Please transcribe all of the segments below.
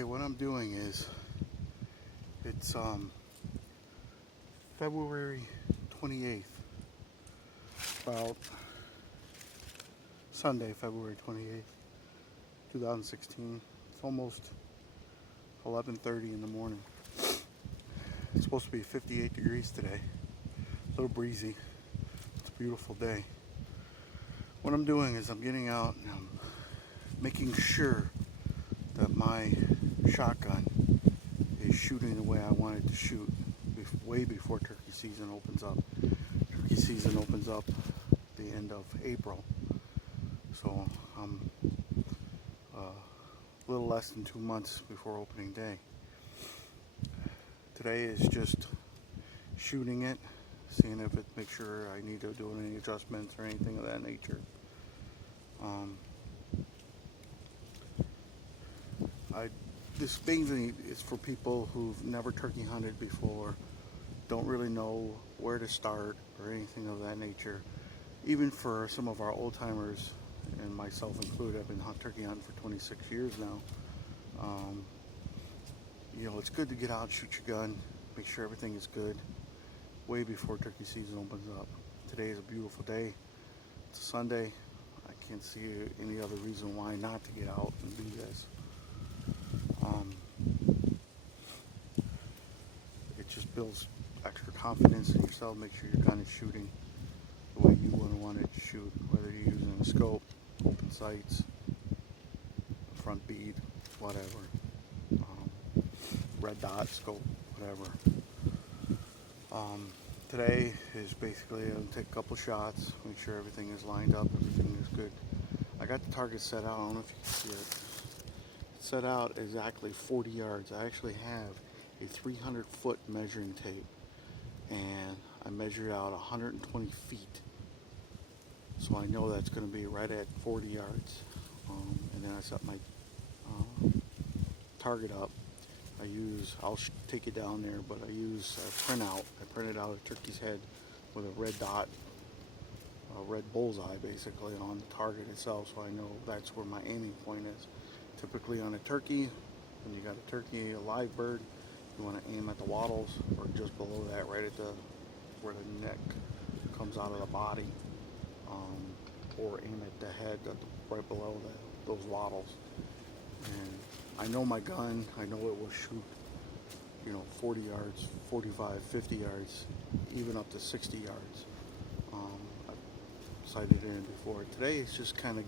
Okay, what I'm doing is, it's February 28th, about Sunday, February 28th, 2016. It's almost 11:30 in the morning. It's supposed to be 58 degrees today, a little breezy. It's a beautiful day. What I'm doing is I'm getting out and I'm making sure that my shotgun is shooting the way I want it to shoot way before turkey season opens up. Turkey season opens up the end of April, so I'm a little less than 2 months before opening day. Today is just shooting it, seeing if it, make sure I need to do any adjustments or anything of that nature. This mainly is for people who've never turkey hunted before, don't really know where to start or anything of that nature. Even for some of our old timers, and myself included, I've been turkey hunting for 26 years now. You know, it's good to get out, shoot your gun, make sure everything is good way before turkey season opens up. Today is a beautiful day. It's a Sunday. I can't see any other reason why not to get out and do this. It just builds extra confidence in yourself. Make sure your gun is shooting the way you want it to shoot, whether you're using a scope, open sights, front bead, whatever, red dot scope, whatever. Today is basically I'm gonna take a couple shots, make sure everything is lined up, everything is good. I got the target set out. I don't know if you can see it. It's set out exactly 40 yards. I actually have a 300-foot measuring tape, and I measured out 120 feet. So I know that's going to be right at 40 yards. And then I set my target up. I'll take it down there, but I use a printout. I printed out a turkey's head with a red dot, a red bullseye basically on the target itself, so I know that's where my aiming point is. Typically on a turkey, when you got a turkey, a live bird, you want to aim at the wattles or just below that, right at where the neck comes out of the body, or aim at the head, right below those wattles. And I know my gun, I know it will shoot, 40 yards, 45, 50 yards, even up to 60 yards. I've sighted it in before. Today it's just kind of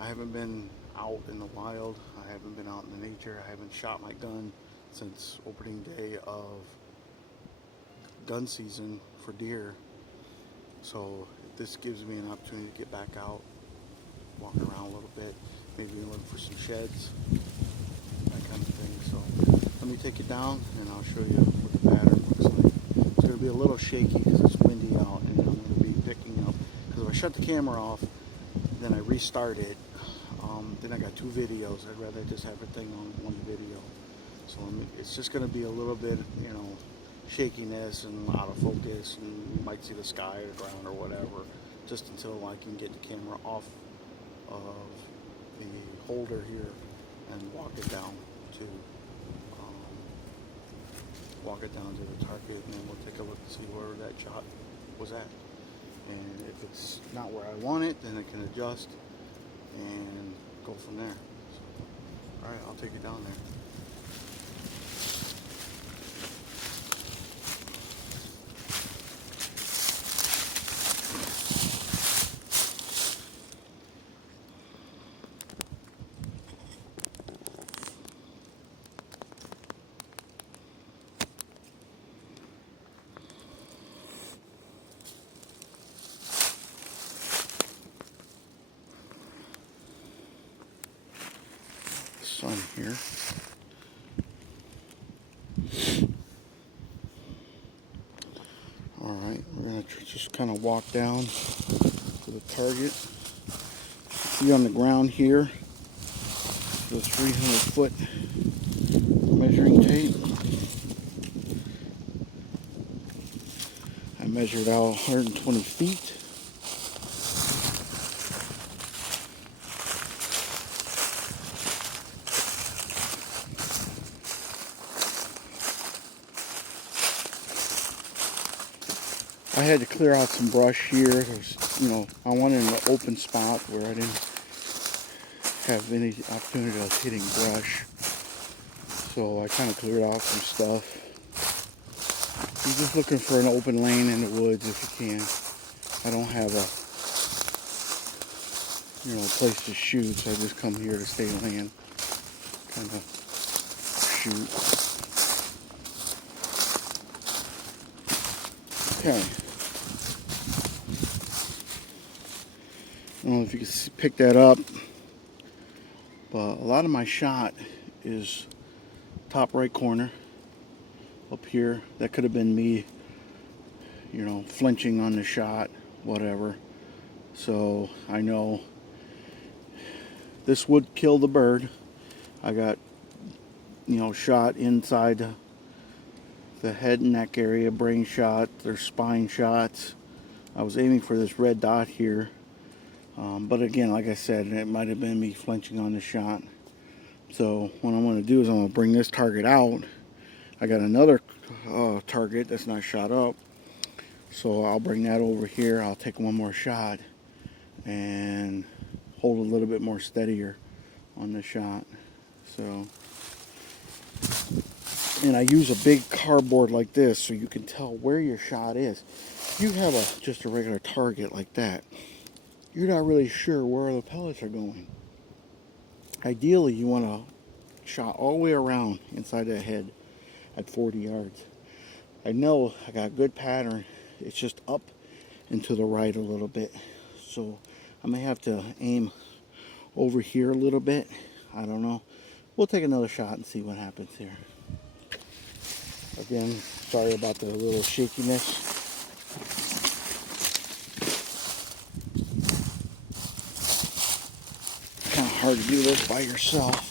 I haven't been out in the wild, I haven't been out in the nature, I haven't shot my gun since opening day of gun season for deer. So this gives me an opportunity to get back out, walk around a little bit, maybe look for some sheds, that kind of thing. So let me take it down and I'll show you what the pattern looks like. It's going to be a little shaky because it's windy out, and I'm going to be picking up, because if I shut the camera off, then I restart it, then I got two videos. I'd rather just have everything on one video. So it's just going to be a little bit, shakiness and out of focus, and you might see the sky or ground or whatever, just until I can get the camera off of the holder here and walk it down to the target, and then we'll take a look and see where that shot was at. And if it's not where I want it, then I can adjust and go from there. So, all right, I'll take it down there. Sun here. Alright, we're going to just kind of walk down to the target. See on the ground here, the 300-foot measuring tape. I measured out 120 feet. I had to clear out some brush here. There's, you know, I wanted an open spot where I didn't have any opportunity of hitting brush. So I kind of cleared out some stuff. I'm just looking for an open lane in the woods if you can. I don't have a, you know, place to shoot, so I just come here to stay land, kind of shoot. Okay. I don't know if you can pick that up, but a lot of my shot is top right corner up here. That could have been me, you know, flinching on the shot, whatever. So I know this would kill the bird. I got, you know, shot inside the head and neck area, brain shot, there's spine shots. I was aiming for this red dot here. But again, like I said, it might have been me flinching on the shot. So what I'm going to do is I'm going to bring this target out. I got another target that's not shot up. So I'll bring that over here. I'll take one more shot and hold a little bit more steadier on the shot. So, and I use a big cardboard like this so you can tell where your shot is. If you have just a regular target like that, you're not really sure where the pellets are going. Ideally, you want to shot all the way around inside the head at 40 yards. I know I got a good pattern. It's just up and to the right a little bit. So I may have to aim over here a little bit. I don't know. We'll take another shot and see what happens here. Again, sorry about the little shakiness. Kind of hard to do this by yourself.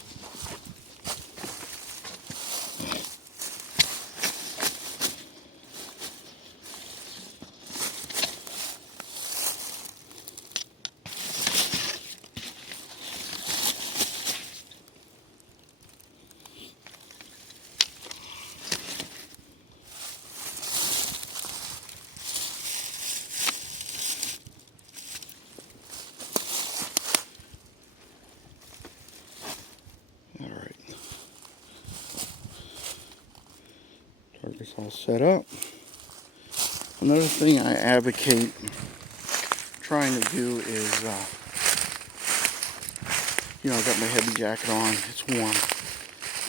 Target's all set up. Another thing I advocate trying to do is, you know, I got my heavy jacket on, it's warm,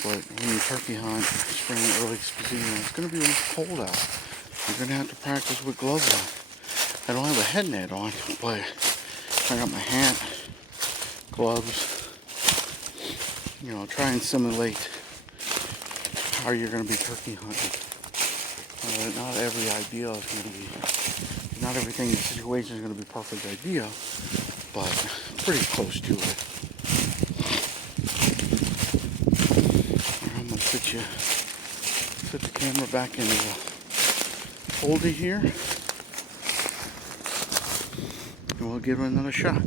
but when you turkey hunt, spring and early season, it's going to be cold out. You're going to have to practice with gloves on. I don't have a head net on, but I got my hat, gloves, you know, try and simulate how you're going to be turkey hunting. Not every idea is going to be, not everything in the situation is going to be perfect idea, but pretty close to it. I'm going to fit the camera back in the holder here, and we'll give it another shot.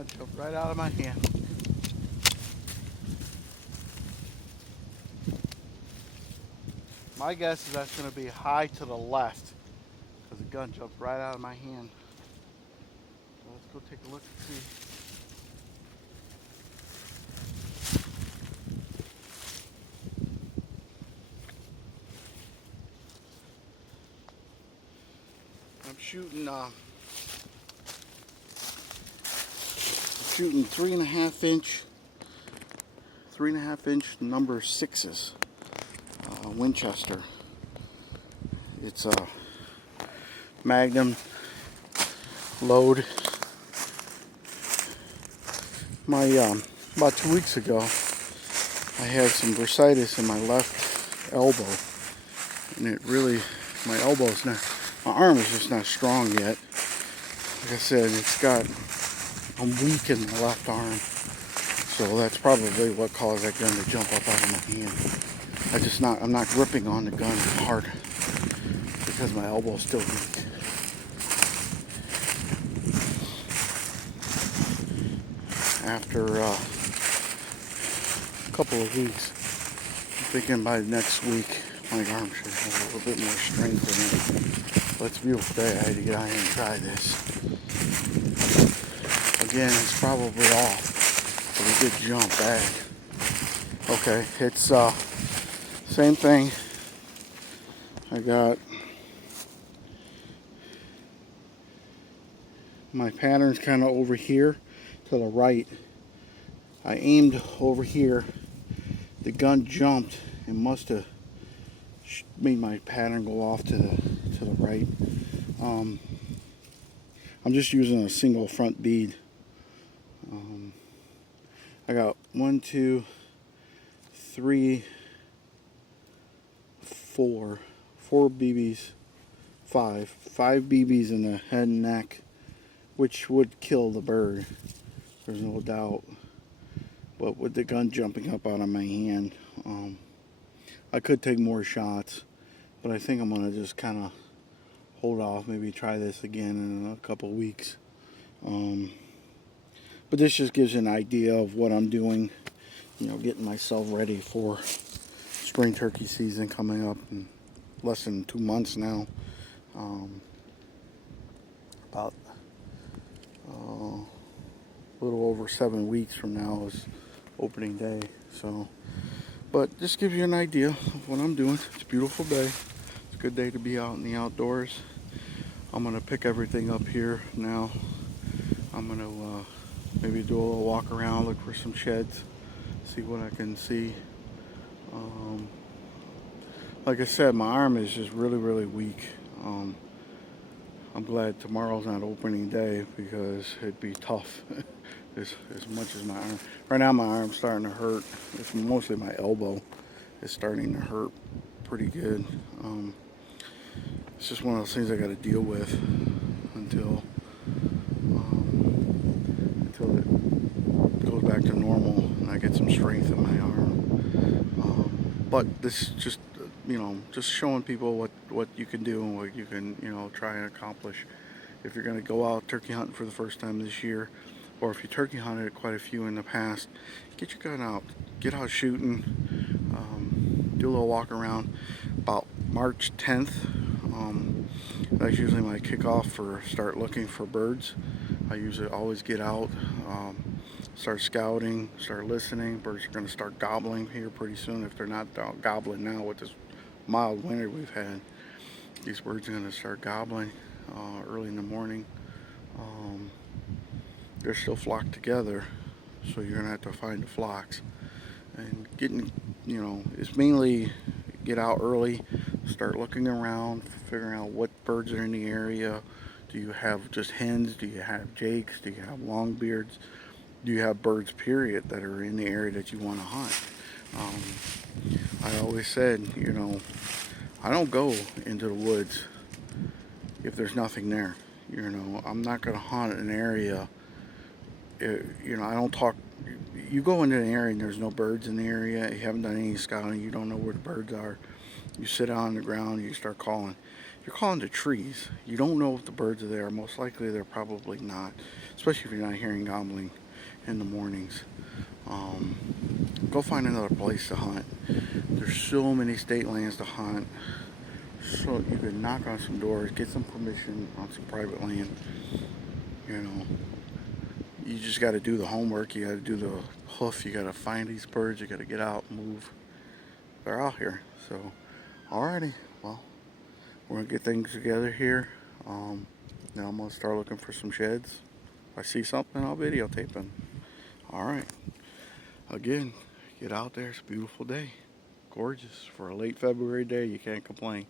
gun jumped right out of my hand. My guess is that's going to be high to the left because the gun jumped right out of my hand. So let's go take a look and see. I'm shooting 3.5 inch number 6s, Winchester. It's a Magnum load. My about 2 weeks ago, I had some bursitis in my left elbow, and it really, my arm is just not strong yet. Like I said, I'm weak in the left arm, so that's probably what caused that gun to jump up out of my hand. I'm not gripping on the gun hard because my elbow is still weak. After a couple of weeks, I'm thinking by next week my arm should have a little bit more strength in it. But it's a beautiful day. I had to get out here and try this. Again, it's probably off, but we did jump bad. Okay, it's same thing. I got my patterns kind of over here to the right. I aimed over here. The gun jumped and must have made my pattern go off to the right. I'm just using a single front bead. I got 1, 2, 3, 4 BBs, five BBs in the head and neck, which would kill the bird. There's no doubt. But with the gun jumping up out of my hand, I could take more shots, but I think I'm gonna just kind of hold off. Maybe try this again in a couple weeks. But this just gives you an idea of what I'm doing. Getting myself ready for spring turkey season coming up in less than 2 months now. About a little over 7 weeks from now is opening day. So, but this gives you an idea of what I'm doing. It's a beautiful day. It's a good day to be out in the outdoors. I'm gonna pick everything up here now. I'm gonna maybe do a little walk around, look for some sheds, see what I can see. Like I said, my arm is just really weak. I'm glad tomorrow's not opening day because it'd be tough as much as my arm. Right now my arm's starting to hurt. It's mostly my elbow is starting to hurt pretty good. It's just one of those things I got to deal with until it goes back to normal and I get some strength in my arm. But this is just just showing people what you can do and what you can try and accomplish if you're going to go out turkey hunting for the first time this year, or if you turkey hunted quite a few in the past. Get your gun out, get out shooting, do a little walk around. About March 10th, that's usually my kickoff for start looking for birds. I usually always get out, start scouting, start listening. Birds are going to start gobbling here pretty soon. If they're not gobbling now with this mild winter we've had, these birds are going to start gobbling early in the morning. They're still flocked together, so you're going to have to find the flocks. And getting, it's mainly get out early, start looking around, figuring out what birds are in the area. Do you have just hens? Do you have jakes? Do you have longbeards? Do you have birds, period, that are in the area that you want to hunt? I always said, I don't go into the woods if there's nothing there. I'm not going to hunt an area. I don't talk. You go into an area and there's no birds in the area. You haven't done any scouting. You don't know where the birds are. You sit on the ground. You start calling. You're calling to trees. You don't know if the birds are there. Most likely they're probably not. especially if you're not hearing gobbling in the mornings. Go find another place to hunt. There's so many state lands to hunt. So you can knock on some doors, get some permission on some private land. You know, you just got to do the homework. You got to do the hoof. You got to find these birds. You got to get out, move. They're out here. So, alrighty. Well, we're gonna get things together here. Now I'm gonna start looking for some sheds. If I see something, I'll videotape them. Alright. Again, get out there. It's a beautiful day. Gorgeous. For a late February day, you can't complain.